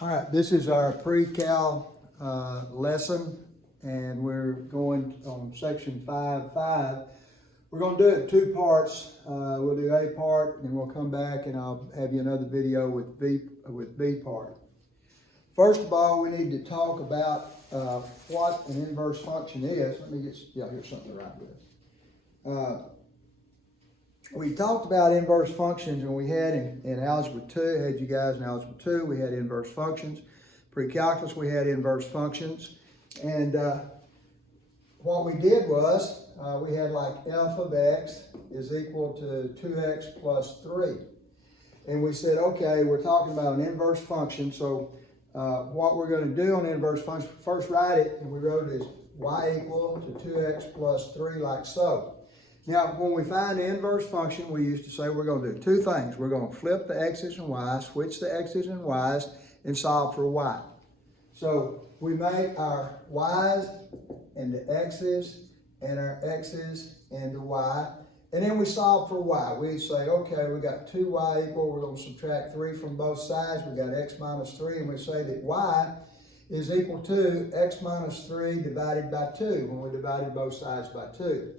All right, this is our pre-cal lesson, and we're going on section 5.5. We're going to do it in two parts. We'll do A part, and we'll come back and I'll have you another video with B part. First of all, we need to talk about what an inverse function is. Let me get, here's something to write with. We talked about inverse functions, and we had in Algebra 2, had you guys in Algebra 2, we had inverse functions. Pre-calculus, we had inverse functions. And what we did was, we had like f of x is equal to 2x plus 3. And we said, okay, we're talking about an inverse function, so what we're going to do on the inverse function, first write it, and we wrote it as y equal to 2x plus 3, like so. Now, when we find the inverse function, we used to say we're going to do two things. We're going to flip the x's and y's, switch the x's and y's, and solve for y. So we make our y's into x's, and our x's into y, and then we solve for y. We say, okay, we got 2y equal, we're going to subtract 3 from both sides. We got x minus 3, and we say that y is equal to x minus 3 divided by 2, when we divided both sides by 2.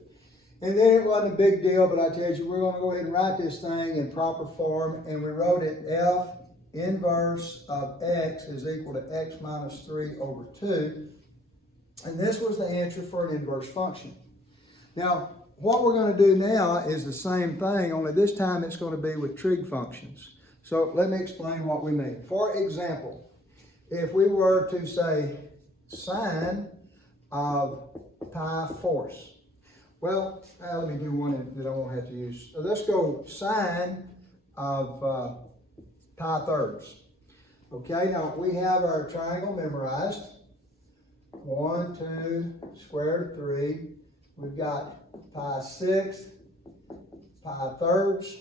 And then it wasn't a big deal, but I told you we're going to go ahead and write this thing in proper form, and we wrote it f inverse of x is equal to x minus 3 over 2. And this was the answer for an inverse function. Now, what we're going to do now is the same thing, only this time it's going to be with trig functions. So let me explain what we mean. For example, if we were to say sine of pi fourths. Well, let me do one that I won't have to use. So let's go sine of pi thirds. Okay, now we have our triangle memorized. 1, 2, square root of 3. We've got pi sixths, pi thirds.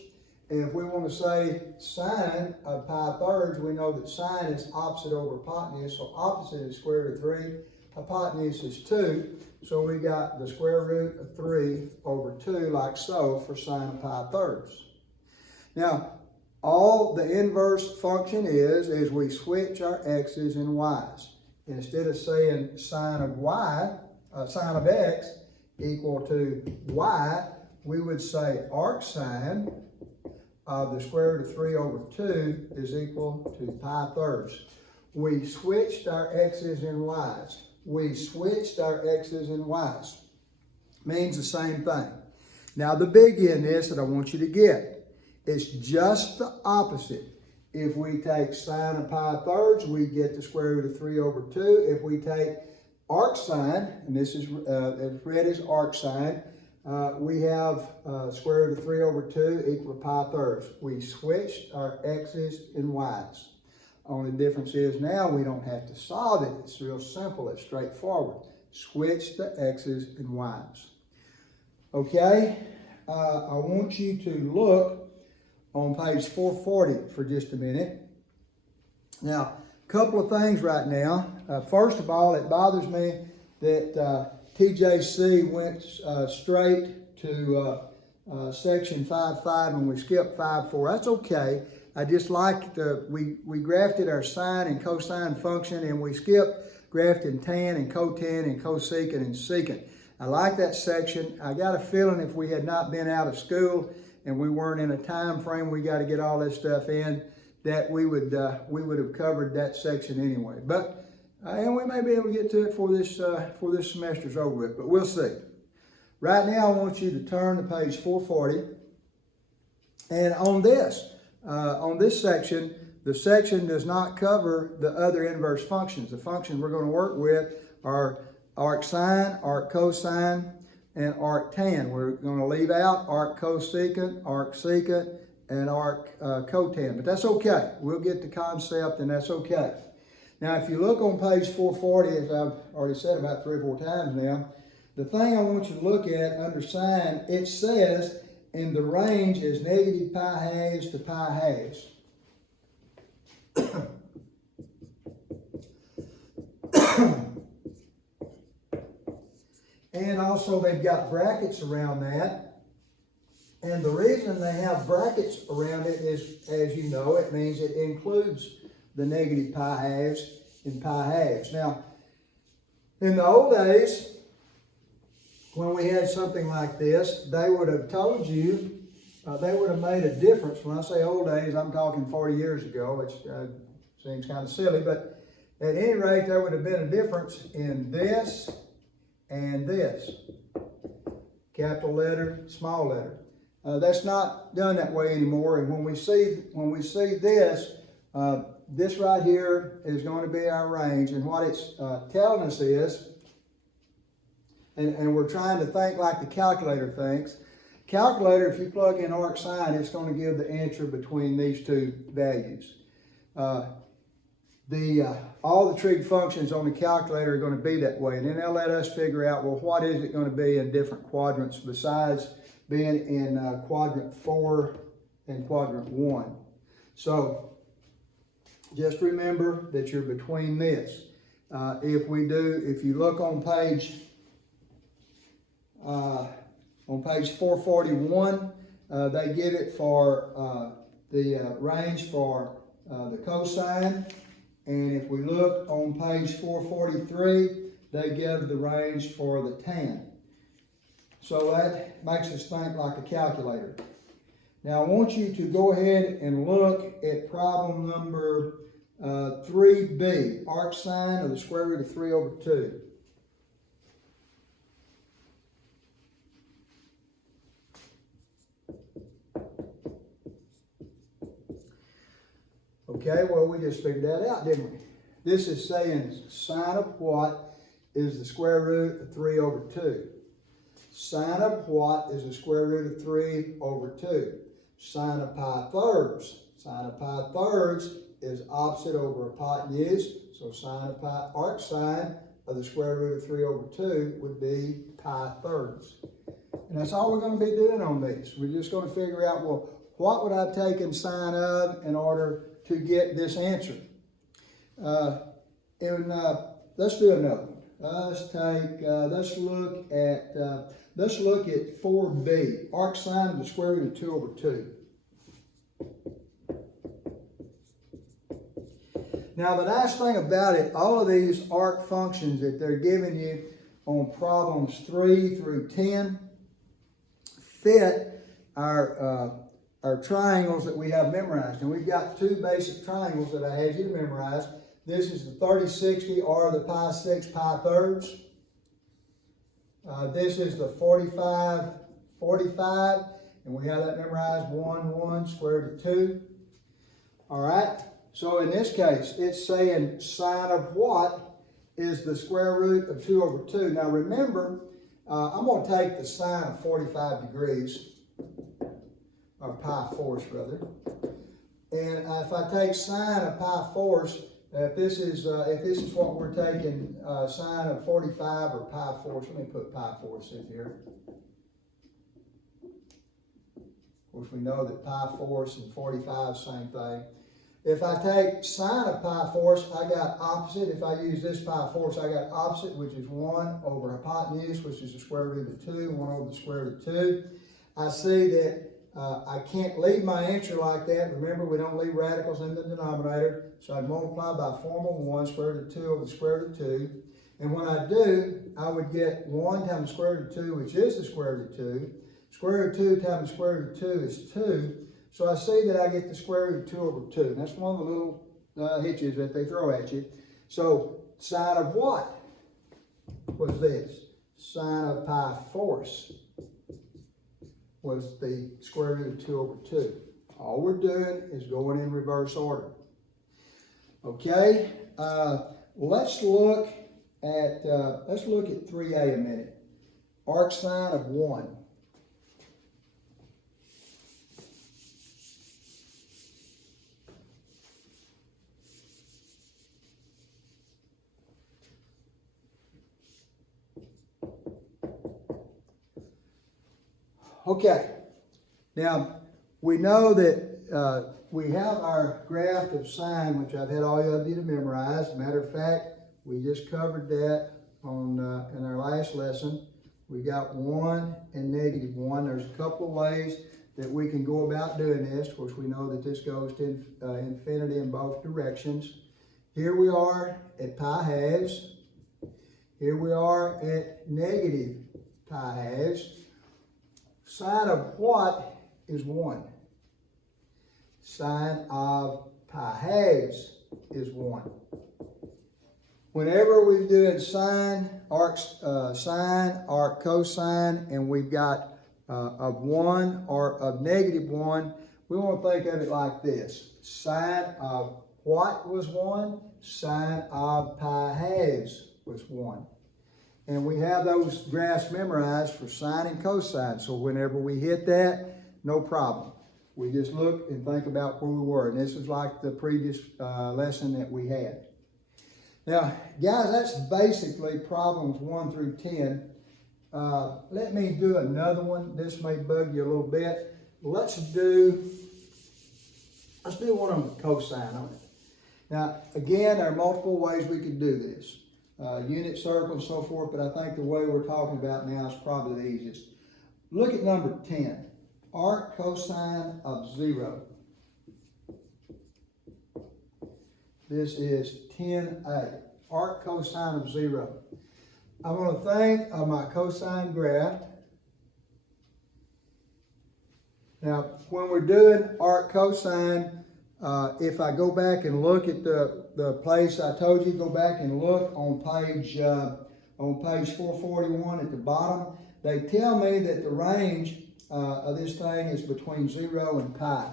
And if we want to say sine of pi thirds, we know that sine is opposite over hypotenuse. So opposite is square root of 3. Hypotenuse is 2. So we got the square root of 3 over 2, like so, for sine of pi thirds. Now, all the inverse function is we switch our x's and y's. Instead of saying sine of x equal to y, we would say arc sine of the square root of 3 over 2 is equal to pi thirds. We switched our x's and y's. We switched our x's and y's. Means the same thing. Now the biggie in this that I want you to get, it's just the opposite. If we take sine of pi thirds, we get the square root of 3 over 2. If we take arc sine, and this is read as arc sine, we have square root of 3 over 2 equal to pi thirds. We switched our x's and y's. Only difference is now we don't have to solve it. It's real simple. It's straightforward. Switch the x's and y's. Okay? I want you to look on page 440 for just a minute. Now, a couple of things right now. First of all, it bothers me that TJC went straight to section 5.5 and we skipped 5.4. That's okay. I just like we grafted our sine and cosine function, and we skipped grafting tan and cotan and cosecant and secant. I like that section. I got a feeling if we had not been out of school and we weren't in a time frame we got to get all this stuff in, that we would have covered that section anyway. But and we may be able to get to it for this semester's over with, but we'll see. Right now, I want you to turn to page 440, and on this section, the section does not cover the other inverse functions. The functions we're going to work with are arc sine, arc cosine, and arc tan. We're going to leave out arc cosecant, arc secant, and arc cotan, but that's okay. We'll get the concept, and that's okay. Now, if you look on page 440, as I've already said about 3 or 4 times now, the thing I want you to look at under sine, it says in the range is negative pi halves to pi halves. And also they've got brackets around that. And the reason they have brackets around it is, as you know, it means it includes the negative pi halves and pi halves. Now, in the old days, when we had something like this, they would have told you, they would have made a difference. When I say old days, I'm talking 40 years ago, which seems kind of silly, but at any rate, there would have been a difference in this and this. Capital letter, small letter. That's not done that way anymore. And when we see this, this right here is going to be our range. And what it's telling us is, and we're trying to think like the calculator thinks. Calculator, if you plug in arc sine, it's going to give the answer between these two values. All the trig functions on the calculator are going to be that way. And then they'll let us figure out, well, what is it going to be in different quadrants besides being in quadrant 4 and quadrant 1. So just remember that you're between this. If you look on page 441, they give it for the range for the cosine. And if we look on page 443, they give the range for the tan. So that makes us think like a calculator. Now I want you to go ahead and look at problem number 3b, arc sine of the square root of 3 over 2. Okay, well, we just figured that out, didn't we? This is saying sine of what is the square root of 3 over 2. Sine of what is the square root of 3 over 2. Sine of pi thirds. Sine of pi thirds is opposite over hypotenuse. So sine of pi, arc sine of the square root of 3 over 2 would be pi thirds. And that's all we're going to be doing on these. We're just going to figure out, well, what would I have taken sine of in order to get this answer? Let's do another one. Let's look at 4b, arc sine of the square root of 2 over 2. Now the nice thing about it, all of these arc functions that they're giving you on problems 3 through 10 fit our triangles that we have memorized. And we've got two basic triangles that I had you to memorize. This is the 30-60 or the pi 6 pi thirds. This is the 45-45, and we have that memorized 1, 1, square root of 2. All right, so in this case, it's saying sine of what is the square root of 2 over 2. Now remember, I'm going to take the sine of 45 degrees, or pi fourths rather. And if I take sine of pi fourths, if this is what we're taking, sine of 45 or pi fourths, let me put pi fourths in here. Of course, we know that pi fourths and 45 is the same thing. If I take sine of pi fourths, I got opposite. If I use this pi fourths, I got opposite, which is 1 over hypotenuse, which is the square root of 2, 1 over the square root of 2. I see that I can't leave my answer like that. Remember, we don't leave radicals in the denominator. So I'd multiply by formal 1, square root of 2 over the square root of 2. And when I do, I would get 1 times the square root of 2, which is the square root of 2. Square root of 2 times the square root of 2 is 2. So I see that I get the square root of 2 over 2. And that's one of the little hitches that they throw at you. So sine of what was this? Sine of pi fourths was the square root of 2 over 2. All we're doing is going in reverse order. Okay, let's look at 3a a minute. Arc sine of 1. Okay, now we know that we have our graph of sine, which I've had all of you to memorize. Matter of fact, we just covered that on in our last lesson. We got 1 and -1. There's a couple of ways that we can go about doing this. Of course, we know that this goes to infinity in both directions. Here we are at pi halves. Here we are at negative pi halves. Sine of what is 1? Sine of pi halves is 1. Whenever we're doing sine, arc cosine, and we've got of 1 or of negative 1, we want to think of it like this. Sine of what was 1? Sine of pi halves was 1. And we have those graphs memorized for sine and cosine. So whenever we hit that, no problem. We just look and think about where we were. And this is like the previous lesson that we had. Now, guys, that's basically problems 1 through 10. Let me do another one. This may bug you a little bit. Let's do one on the cosine on it. Now, again, there are multiple ways we could do this. Unit circle and so forth, but I think the way we're talking about now is probably the easiest. Look at number 10. Arc cosine of 0. This is 10A. Arc cosine of 0. I'm going to think of my cosine graph. Now, when we're doing arc cosine, if I go back and look at the place I told you, go back and look on page 441 at the bottom. They tell me that the range of this thing is between 0 and pi.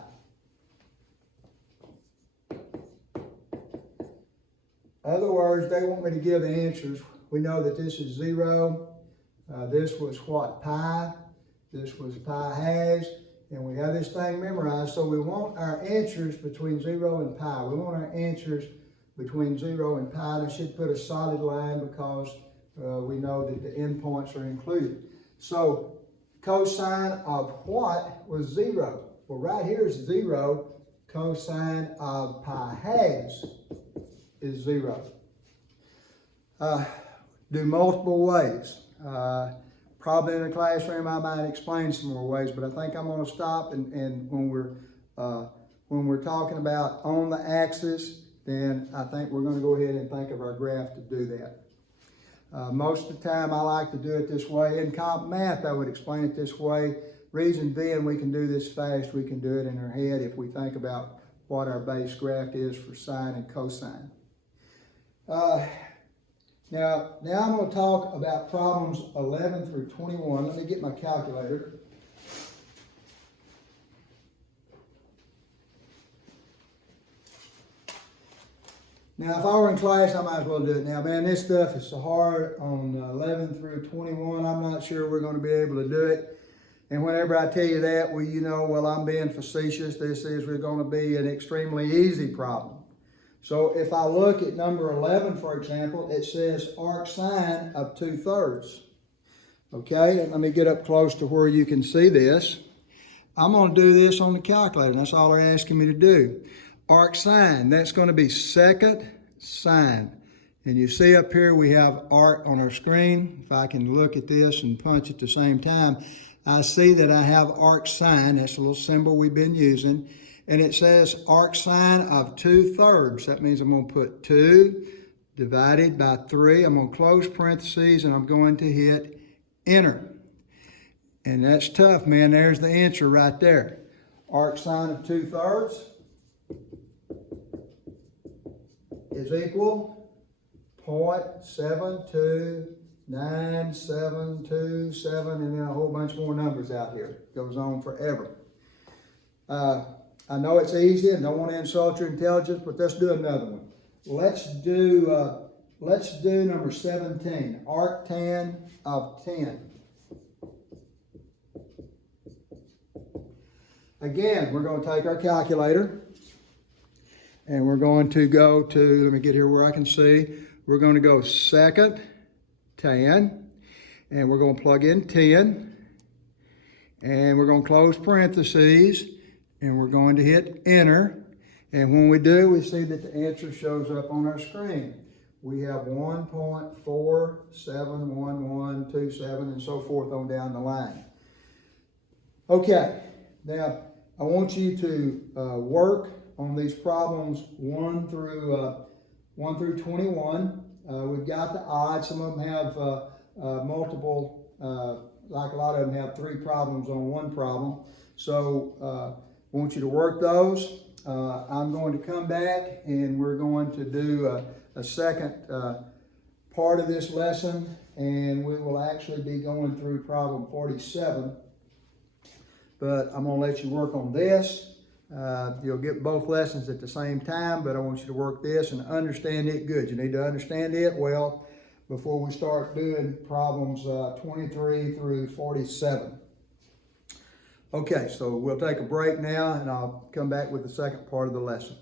In other words, they want me to give the answers. We know that this is 0. This was what? Pi. This was pi halves. And we have this thing memorized. So we want our answers between 0 and pi. We want our answers between 0 and pi. And I should put a solid line because we know that the endpoints are included. So cosine of what was 0? Well, right here is 0. Cosine of pi halves is 0. Do multiple ways. Probably in the classroom I might explain some more ways, but I think I'm going to stop and when we're talking about on the axis, then I think we're going to go ahead and think of our graph to do that. Most of the time I like to do it this way. In comp math I would explain it this way. Reason being we can do this fast, we can do it in our head if we think about what our base graph is for sine and cosine. Now I'm going to talk about problems 11 through 21. Let me get my calculator. Now, if I were in class, I might as well do it now. Man, this stuff is so hard on 11 through 21. I'm not sure we're going to be able to do it. And whenever I tell you that, well, you know, well, I'm being facetious. This is going to be an extremely easy problem. So if I look at number 11, for example, it says arc sine of 2/3. Okay, and let me get up close to where you can see this. I'm going to do this on the calculator, and that's all they're asking me to do. Arc sine, that's going to be second sine. And you see up here we have arc on our screen. If I can look at this and punch at the same time, I see that I have arc sine. That's a little symbol we've been using. And it says arc sine of 2/3. That means I'm going to put 2 divided by 3. I'm going to close parentheses and I'm going to hit enter. And that's tough, man. There's the answer right there. Arc sine of 2/3 is equal 0.729727, and then a whole bunch more numbers out here. It goes on forever. I know it's easy and don't want to insult your intelligence, but let's do another one. Let's do number 17, arc tan of 10. Again, we're going to take our calculator and we're going to go to, let me get here where I can see, we're going to go second tan, and we're going to plug in 10, and we're going to close parentheses, and we're going to hit enter. And when we do, we see that the answer shows up on our screen. We have 1.471127 and so forth on down the line. Okay, Now, I want you to work on these problems 1 through 21. We've got the odds. Some of them have multiple, like a lot of them have 3 problems on 1 problem. So I want you to work those. I'm going to come back and we're going to do a second part of this lesson, and we will actually be going through problem 47. But I'm going to let you work on this. You'll get both lessons at the same time, but I want you to work this and understand it good. You need to understand it well before we start doing problems 23 through 47. Okay, so we'll take a break now, and I'll come back with the second part of the lesson.